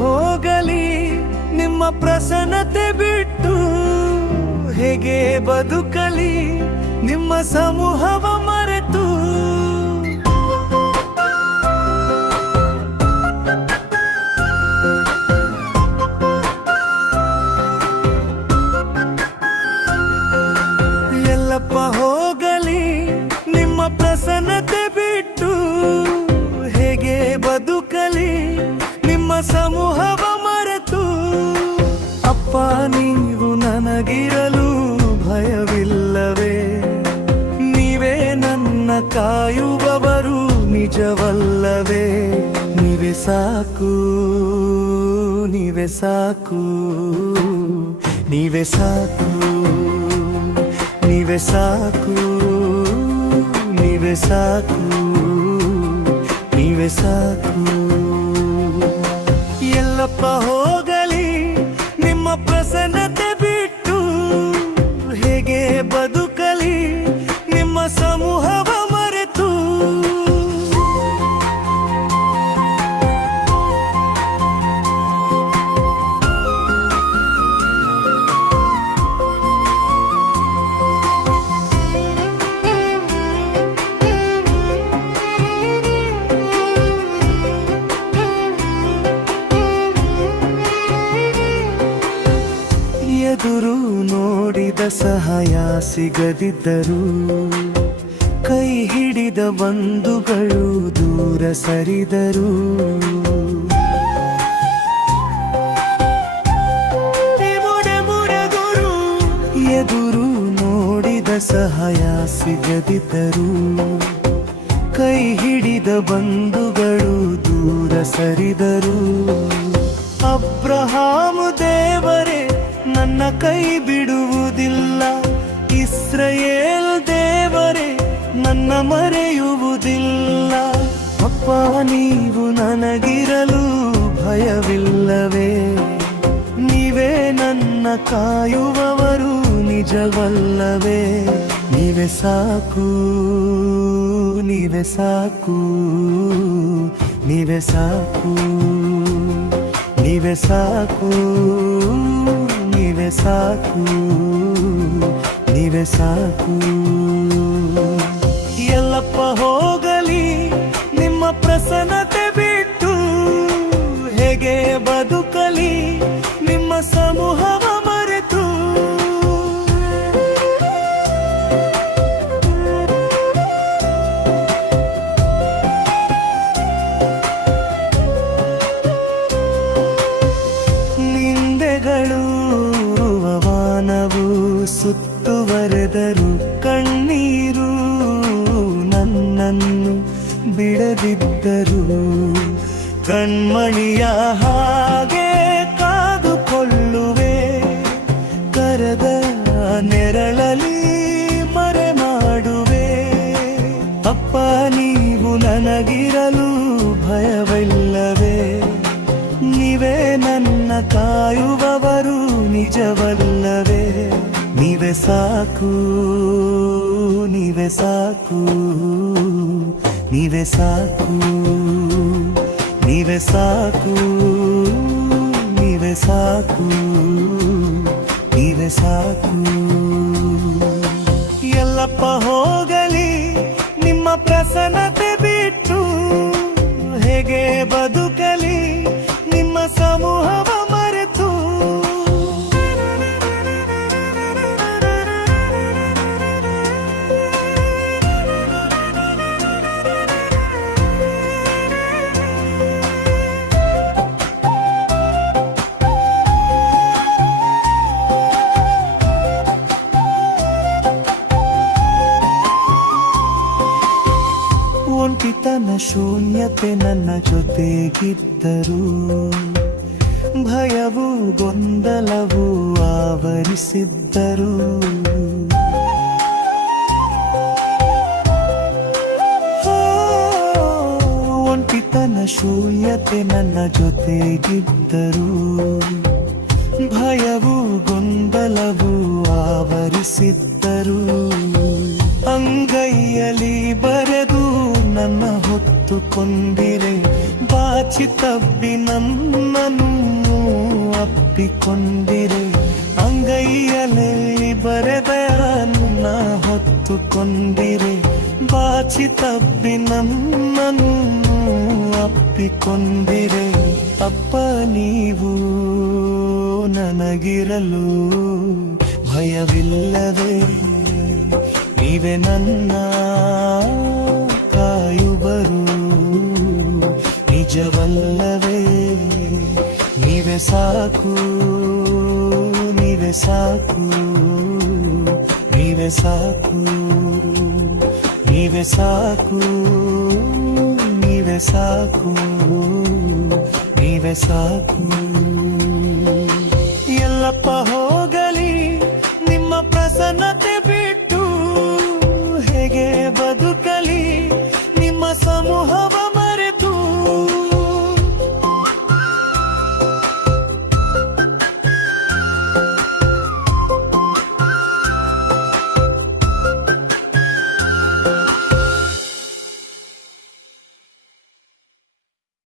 ಹೋಗಲಿ ನಿಮ್ಮ ಪ್ರಸನ್ನತೆ ಬಿಟ್ಟು ಹೇಗೆ ಬದುಕಲಿ ನಿಮ್ಮ ಸಮೂಹವ ಮರೆತು. ಎಲ್ಲಪ್ಪ ಹೋಗಲಿ ನಿಮ್ಮ ಪ್ರಸನ್ನತೆ ಬಿಟ್ಟು ಹೇಗೆ ಬದುಕಲಿ ನಿಮ್ಮ ಸಮೂಹವ ಮರೆತು. ಅಪ್ಪ ನೀವು ನನಗಿರಲು ಭಯವಿಲ್ಲವೇ, ನೀವೇ ನನ್ನ ಕಾಯುವವರು ನಿಜವಲ್ಲವೇ. ನೀವೇ ಸಾಕು, ನೀವೇ ಸಾಕು, ನೀವೇ ಸಾಕು, ನೀವೇ ಸಾಕು, ನೀವೇ ಸಾಕು, ನೀವೇ ಸಾಕು. ಎಲ್ಲಪ್ಪ ಹೋಗಲಿ ನಿಮ್ಮ ಪ್ರಸನ್ನತೆ ಬಿಟ್ಟು ಹೇಗೆ ಬದುಕಲಿ ನಿಮ್ಮ ಸಮೂಹವ ಮರೆತು. ಎದುರು ನೋಡಿದ ಸಹಾಯ ಸಿಗದಿದ್ದರೂ ಕೈ ಹಿಡಿದ ಬಂಧುಗಳು ದೂರ ಸರಿದರು. ಎದುರು ನೋಡಿದ ಸಹಾಯ ಸಿಗದಿದ್ದರೂ ಕೈ ಹಿಡಿದ ಬಂಧುಗಳು ದೂರ ಸರಿದರು. ಅಬ್ರಹಾಮ ದೇವರೇ ನನ್ನ ಕೈ ಬಿಡುವುದಿಲ್ಲ, ಇಸ್ರಾಯೇಲ್ ದೇವರೇ ನನ್ನ ಮರೆಯುವುದಿಲ್ಲ. ಅಪ್ಪ ನೀವು ನನಗಿರಲು ಭಯವಿಲ್ಲವೇ, ನೀವೇ ನನ್ನ ಕಾಯುವವರು ನಿಜವಲ್ಲವೇ. ನೀವೇ ಸಾಕು, ನೀವೇ ಸಾಕು, ನೀವೇ ಸಾಕು, ನೀವೇ ಸಾಕು, ನೀವೇ ಸಾಕು, ನೀವೇ ಸಾಕು. ಎಲ್ಲಪ್ಪ ಹೋಗಲಿ ನಿಮ್ಮ ಪ್ರಸನ್ನತೆ ಬಿಟ್ಟು ಹೇಗೆ ಬದುಕಲಿ ನಿಮ್ಮ ಸಮೂಹವ ಮರೆತು. ನಿಂದೆಗಳು ಅವಮಾನವು ಸುತ್ತುವರೆದರು, ಕಣ್ಣೀರು ನನ್ನನ್ನು ಬಿಡದಿದ್ದರು. ಕಣ್ಮಣಿಯ ಹಾಗೆ ಕಾದುಕೊಳ್ಳುವೆ, ಕರದ ನೆರಳಲಿ ಮರೆ ಮಾಡುವೆ. ಅಪ್ಪ ನೀವು ನನಗಿರಲು ಭಯವಿಲ್ಲವೇ, ನೀವೇ ನನ್ನ ಕಾಯುವವರು ನಿಜವಲ್ಲವೇ. ನೀವೇ ಸಾಕು, ನೀವೇ ಸಾಕು, ನೀವೇ ಸಾಕು, ನೀವೇ ಸಾಕು, ನೀವೇ ಸಾಕು, ನೀವೇ ಸಾಕು. ಎಲ್ಲಪ್ಪ ಹೋಗಲಿ ನಿಮ್ಮ ಪ್ರಸನ್ನತೆ ಬಿಟ್ಟು ಹೇಗೆ ಬದುಕಲಿ ನಿಮ್ಮ ಸಮೂಹವ ಮರೆತು. ಒಂಟಿತನ ಶೂನ್ಯತೆ ನನ್ನ ಜೊತೆಗಿದ್ದರು, ಭಯವು ಗೊಂದಲವು ಆವರಿಸಿದ್ದರು. ಒಂಟಿತನ ಶೂನ್ಯತೆ ನನ್ನ ಜೊತೆಗಿದ್ದರು, ಭಯವು ಗೊಂದಲವು ಆವರಿಸಿದ್ದರು. ಅಂಗೈಯಲ್ಲಿ ಬರೆದು ನನ್ನ ಹೊತ್ತುಕೊಂಡಿರೆ, ಬಾ ಬಾಚಿ ತಬ್ಬಿ ನನ್ನನ್ನು ಅಪ್ಪಿಕೊಂಡಿರೆ ಅಂಗೈಯಲೇ ಬರೆದ ನನ್ನ ಹೊತ್ತುಕೊಂಡಿರೆ ಬಾಚಿ ತಬ್ಬಿ ನನ್ನನ್ನು ಅಪ್ಪಿಕೊಂಡಿರೆ ಅಪ್ಪ ನೀವು ನನಗಿರಲು ಭಯವಿಲ್ಲವೇ ನೀವೇ ನನ್ನ ಕಾಯುವರು ನಿಜವಲ್ಲವೇ ನೀವೇ ಸಾಕು ನೀವೇ ಸಾಕು ನೀವೇ ಸಾಕು ನೀವೇ ಸಾಕು ನೀವೇ ಸಾಕು ನೀವೇ ಸಾಕು ಎಲ್ಲಪ್ಪ ಹೋಗಲಿ ನಿಮ್ಮ ಪ್ರಸನ್ನತೆ